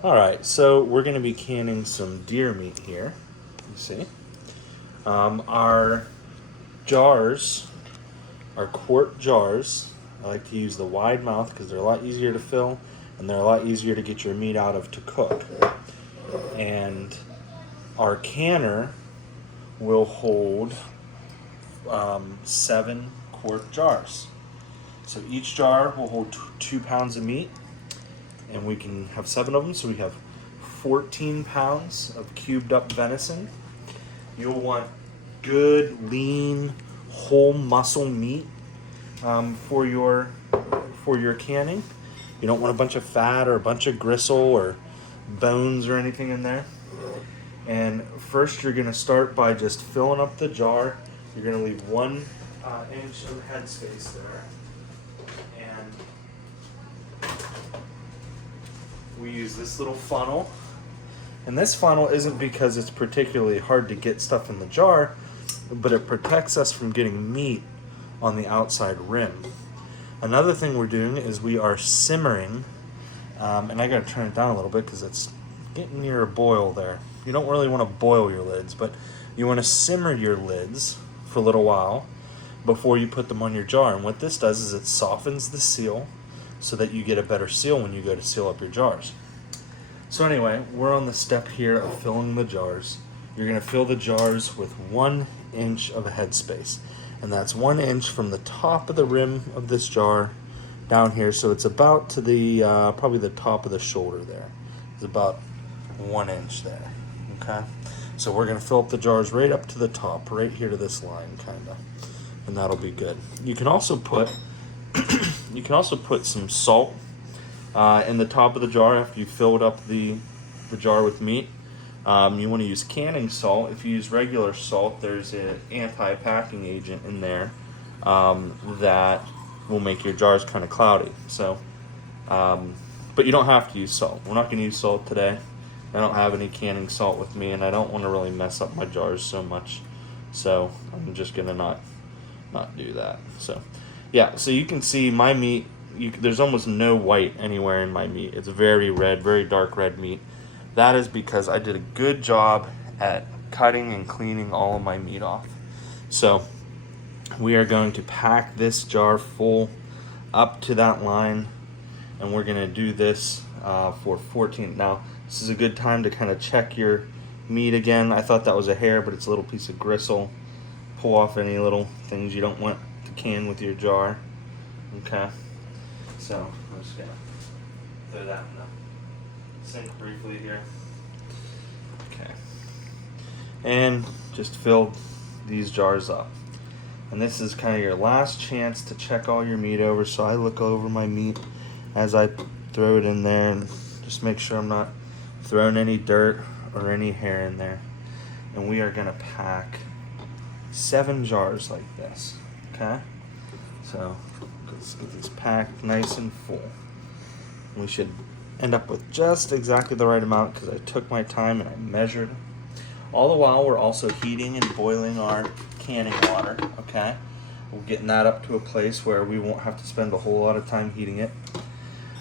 All right, so we're going to be canning some deer meat here. You see, our jars, our quart jars. I like to use the wide mouth because they're a lot easier to fill, and they're a lot easier to get your meat out of to cook. And our canner will hold 7 quart jars. So each jar will hold 2 pounds of meat, and we can have 7 of them. So we have 14 pounds of cubed up venison. You'll want good, lean, whole muscle meat for your canning. You don't want a bunch of fat or a bunch of gristle or bones or anything in there. And first, you're going to start by just filling up the jar. You're going to leave 1 inch of headspace there. And we use this little funnel. And this funnel isn't because it's particularly hard to get stuff in the jar, but it protects us from getting meat on the outside rim. Another thing we're doing is we are simmering, and I got to turn it down a little bit because it's getting near a boil there. You don't really want to boil your lids, but you want to simmer your lids for a little while before you put them on your jar. And what this does is it softens the seal so that you get a better seal when you go to seal up your jars. So anyway, we're on the step here of filling the jars. You're going to fill the jars with 1 inch of headspace. And that's 1 inch from the top of the rim of this jar down here. So it's about to the, probably the top of the shoulder there. It's about 1 inch there. Okay, so we're going to fill up the jars right up to the top, right here to this line, kind of, and that'll be good. You can also put some salt in the top of the jar after you filled up the jar with meat. You want to use canning salt. If you use regular salt, there's an anti-packing agent in there that will make your jars kind of cloudy. So, but you don't have to use salt. We're not going to use salt today. I don't have any canning salt with me, and I don't want to really mess up my jars so much. So I'm just gonna not do that. So yeah, so you can see my meat. There's almost no white anywhere in my meat. It's very red, very dark red meat. That is because I did a good job at cutting and cleaning all of my meat off. So we are going to pack this jar full up to that line, and we're gonna do this for 14. Now, this is a good time to kind of check your meat again. I thought that was a hair, but it's a little piece of gristle. Pull off any little things you don't want to can with your jar. Okay, so I'm just gonna throw that in the sink briefly here. Okay, and just fill these jars up. And this is kind of your last chance to check all your meat over. So I look over my meat as I throw it in there and just make sure I'm not throwing any dirt or any hair in there. And we are gonna pack 7 jars like this. Okay, so let's get these packed nice and full. We should end up with just exactly the right amount because I took my time and I measured. All the while we're also heating and boiling our canning water. Okay, we're getting that up to a place where we won't have to spend a whole lot of time heating it.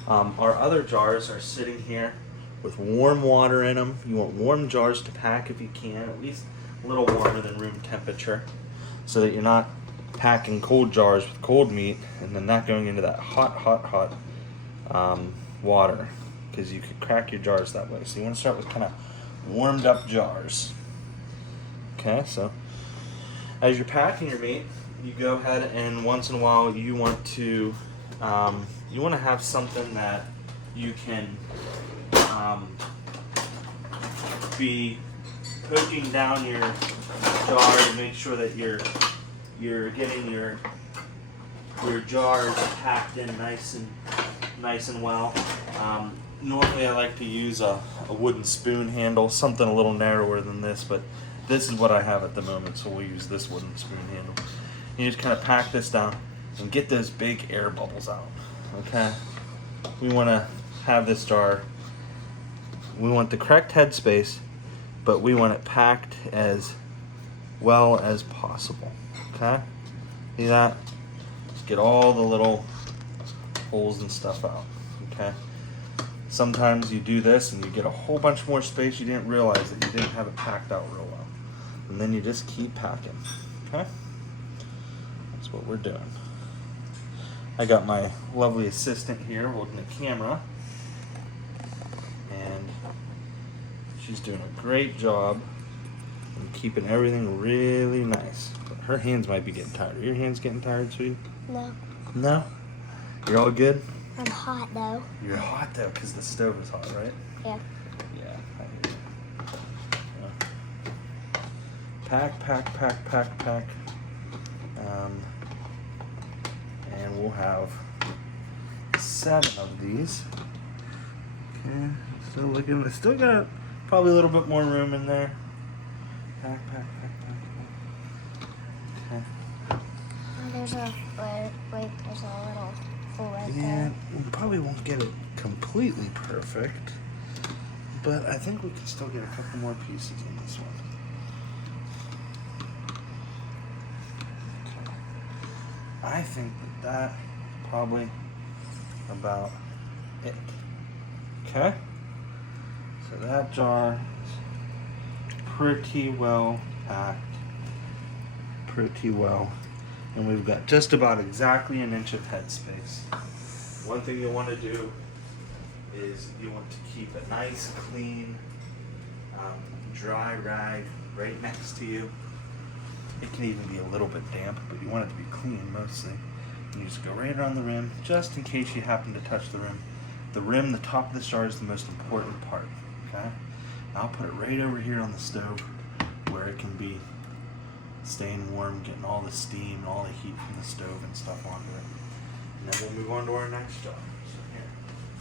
Our other jars are sitting here with warm water in them. You want warm jars to pack if you can, at least a little warmer than room temperature, so that you're not packing cold jars with cold meat and then not going into that hot water, because you could crack your jars that way. So you want to start with kind of warmed up jars. Okay, so as you're packing your meat, you go ahead and once in a while you want to have something that you can be poking down your jar to make sure that you're getting your jars packed in nice and well. Normally I like to use a wooden spoon handle, something a little narrower than this, but this is what I have at the moment, so we'll use this wooden spoon handle. You just kind of pack this down and get those big air bubbles out. Okay, we want to have this jar, we want the correct headspace, but we want it packed as well as possible. Okay, see that? Just get all the little holes and stuff out. Okay, sometimes you do this and you get a whole bunch more space. You didn't realize that you didn't have it packed out real well. And then you just keep packing, okay? That's what we're doing. I got my lovely assistant here holding the camera, and she's doing a great job of keeping everything really nice. But her hands might be getting tired. Are your hands getting tired, sweetie? No. No? You're all good? I'm hot though. You're hot though because the stove is hot, right? Yeah. Yeah, I hear you. Yeah. Pack, pack, pack, pack, pack. And we'll have 7 of these. Okay, still looking. I still got probably a little bit more room in there. Pack, pack, pack, pack, pack. Okay. Oh, there's a wait. There's a little hole right Yeah, there. we probably won't get it completely perfect, but I think we can still get a couple more pieces in this one. Okay. I think that probably about it. Okay? So that jar is pretty well packed. Pretty well. And we've got just about exactly an inch of headspace. One thing you want to do is you want to keep a nice, clean, dry rag right next to you. It can even be a little bit damp, but you want it to be clean mostly. And you just go right around the rim, just in case you happen to touch the rim. The rim, the top of this jar, is the most important part. Okay? I'll put it right over here on the stove where it can be staying warm, getting all the steam and all the heat from the stove and stuff onto it. And then we'll move on to our next jar. So here,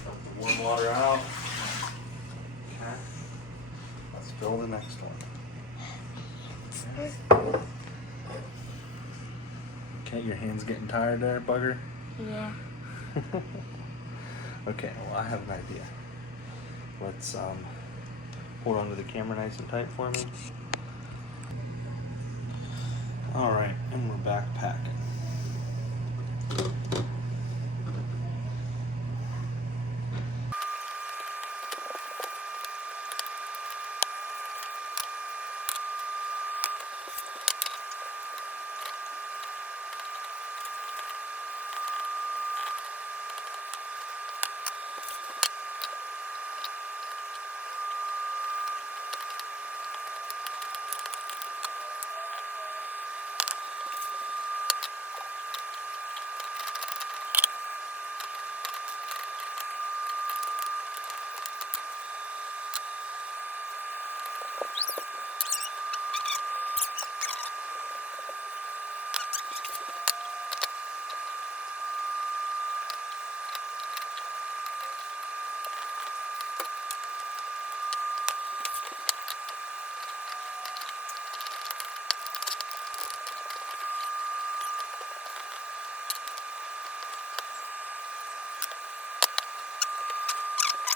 dump the warm water out. Okay. Let's fill the next one. Okay. Okay, your hand's getting tired there, bugger? Yeah. Okay, well I have an idea. Let's hold on to the camera nice and tight for me. Alright, and we're back packing.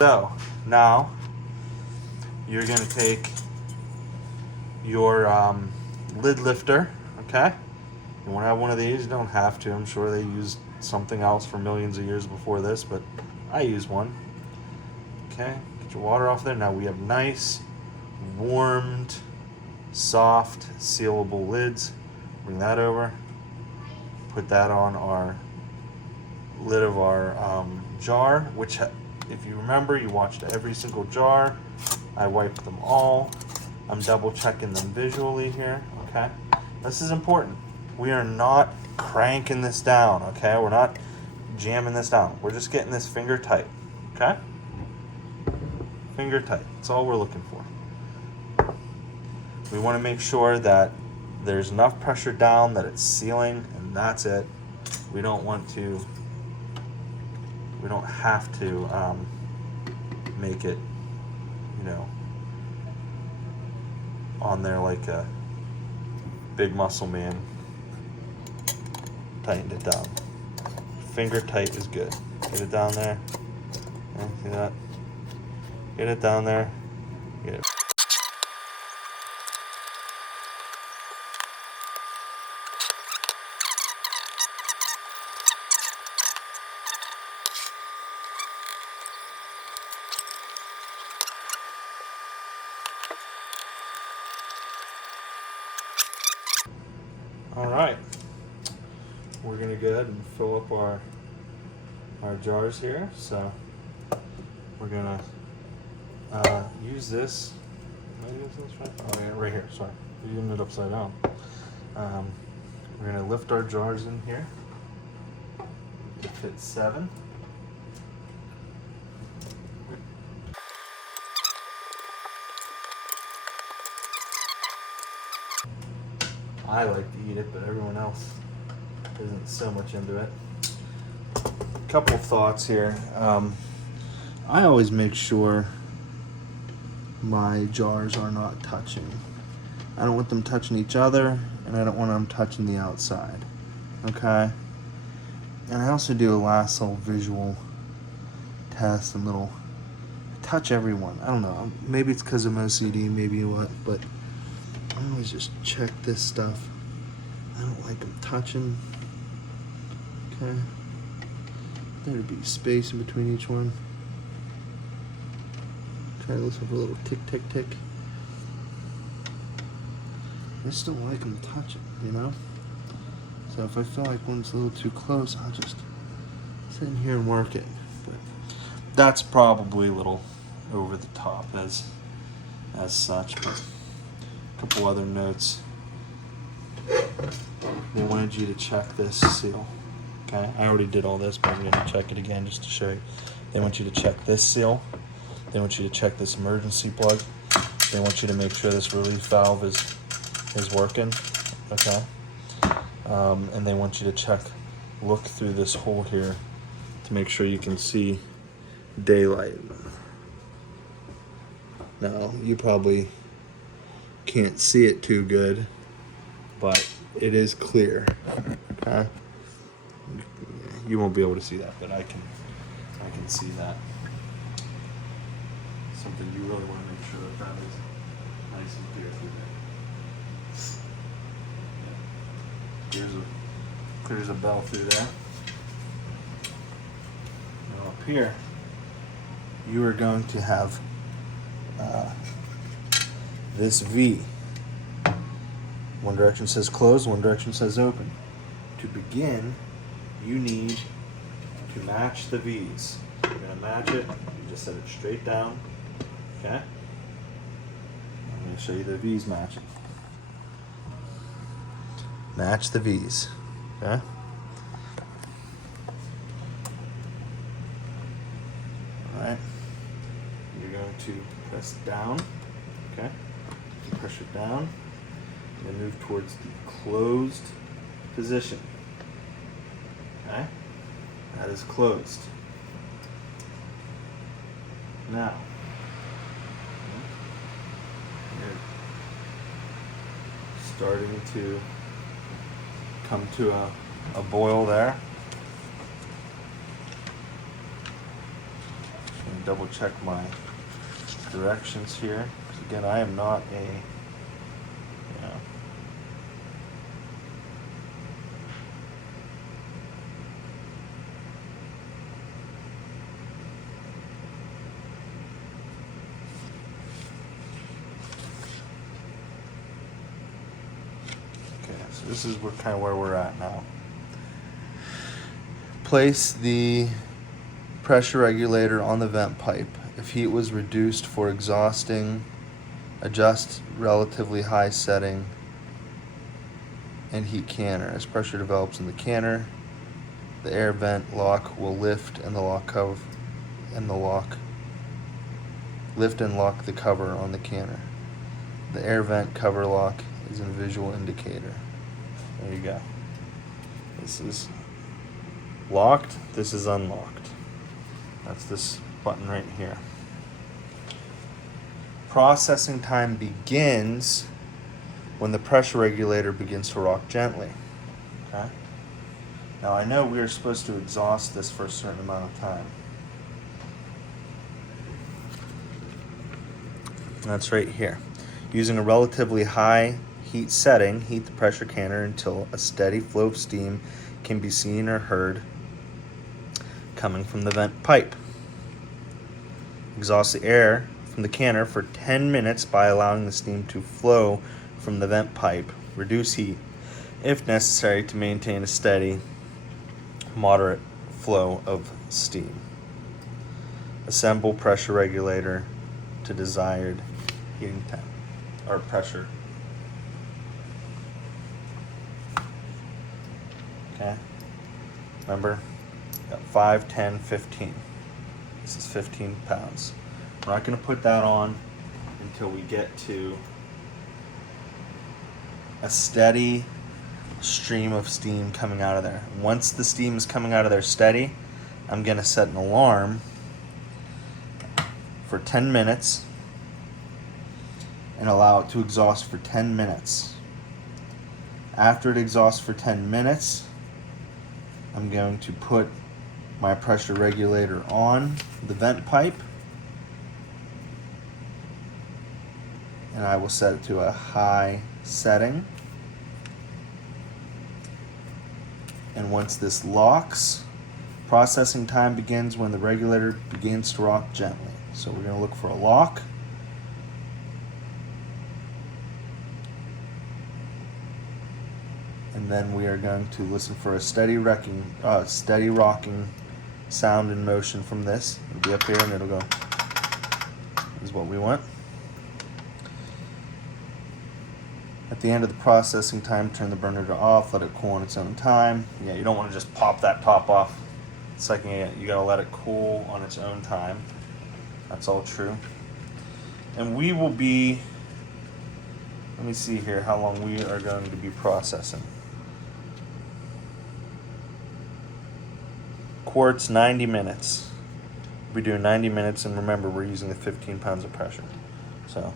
So now you're going to take your lid lifter, okay? You want to have one of these? You don't have to. I'm sure they used something else for millions of years before this, but I use one. Okay, get your water off there. Now we have nice, warmed, soft, sealable lids. Bring that over. Put that on our lid of our jar, which if you remember, you watched every single jar. I wiped them all. I'm double checking them visually here, okay? This is important. We are not cranking this down, okay? We're not jamming this down. We're just getting this finger tight, okay? Finger tight, that's all we're looking for. We want to make sure that there's enough pressure down that it's sealing, and that's it. We don't have to make it, on there like a big muscle man. Tighten it down. Finger tight is good. Get it down there. Okay, see that? Get it down there. Get it. All right, we're gonna go ahead and fill up our jars here. So we're gonna use this. Am I using this right? Oh yeah, right here. Sorry, you're using it upside down. We're gonna lift our jars in here. It fits 7. I like to eat it, but everyone else isn't so much into it. Couple thoughts here. I always make sure my jars are not touching. I don't want them touching each other, and I don't want them touching the outside. Okay? And I also do a last little visual test and little touch everyone. I don't know. Maybe it's because I'm OCD, maybe what, but I always just check this stuff. I don't like them touching. Okay. There'd be space in between each one. Try to listen for a little tick, tick, tick. I just don't like them touching, you know? So if I feel like one's a little too close, I'll just sit in here and work it. But that's probably a little over the top as such. But a couple other notes. They wanted you to check this seal. Okay, I already did all this, but I'm going to check it again just to show you. They want you to check this seal. They want you to check this emergency plug. They want you to make sure this relief valve is working. Okay, and they want you to look through this hole here to make sure you can see daylight. Now, you probably can't see it too good, but it is clear. Okay, you won't be able to see that, but I can see that. Something you really want to make sure that is nice and clear through there. Clears a bell through there. Now up here, you are going to have this V. One direction says close, one direction says open. To begin, you need to match the V's. You're going to match it. You just set it straight down. Okay? I'm going to show you the V's matching. Match the V's. Okay? Alright. You're going to press down. Okay? Pressure down. And move towards the closed position. Okay? That is closed. Now, you're starting to come to a boil there. Just going to double check my directions here. Because again, I am not a so this is kind of where we're at now. Place the pressure regulator on the vent pipe. If heat was reduced for exhausting, adjust relatively high setting and heat canner. As pressure develops in the canner, the air vent lock will lift and lock the cover on the canner. The air vent cover lock is a visual indicator. There you go. This is locked, this is unlocked. That's this button right here. Processing time begins when the pressure regulator begins to rock gently. Okay? Now I know we are supposed to exhaust this for a certain amount of time. That's right here. Using a relatively high heat setting, heat the pressure canner until a steady flow of steam can be seen or heard coming from the vent pipe. Exhaust the air from the canner for 10 minutes by allowing the steam to flow from the vent pipe. Reduce heat if necessary, to maintain a steady, moderate flow of steam. Assemble pressure regulator to desired heating temp or pressure. Okay. Remember, got 5, 10, 15. This is 15 pounds. We're not going to put that on until we get to a steady stream of steam coming out of there. Once the steam is coming out of there steady, I'm going to set an alarm for 10 minutes and allow it to exhaust for 10 minutes. After it exhausts for 10 minutes, I'm going to put my pressure regulator on the vent pipe, and I will set it to a high setting. And once this locks, processing time begins when the regulator begins to rock gently. So we're going to look for a lock. And then we are going to listen for a steady rocking sound and motion from this. It'll be up here and it'll go. This is what we want. At the end of the processing time, turn the burner to off, let it cool on its own time. Yeah, you don't want to just pop that top off. Second, you gotta let it cool on its own time. That's all true. And we will be, let me see here how long we are going to be processing. Quarts, 90 minutes. We'll be doing 90 minutes, and remember, we're using the 15 pounds of pressure. So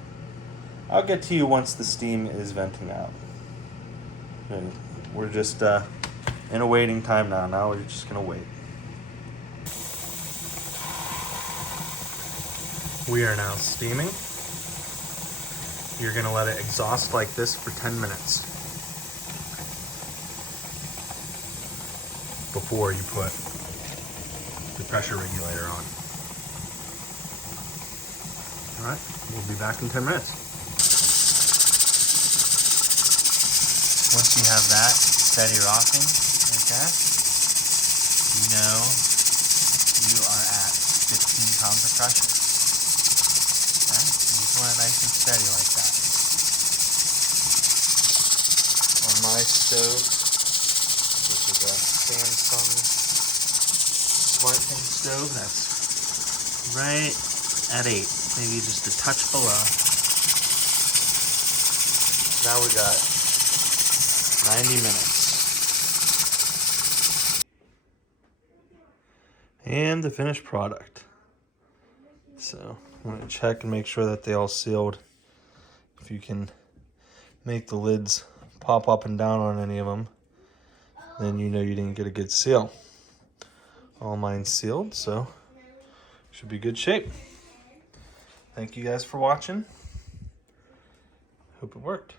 I'll get to you once the steam is venting out. And we're just in a waiting time now. Now we're just gonna wait. We are now steaming. You're gonna let it exhaust like this for 10 minutes before you put the pressure regulator on. All right, we'll be back in 10 minutes. Once you have that steady rocking like that, you know you are at 15 pounds of pressure. Okay? You just want it nice and steady like that. On my stove, which is a Samsung SmartThing stove, that's right at 8, maybe just a touch below. Now we got 90 minutes. And the finished product. So I'm going to check and make sure that they all sealed. If you can make the lids pop up and down on any of them, then you know you didn't get a good seal. All mine sealed, so should be good shape. Thank you guys for watching. Hope it worked.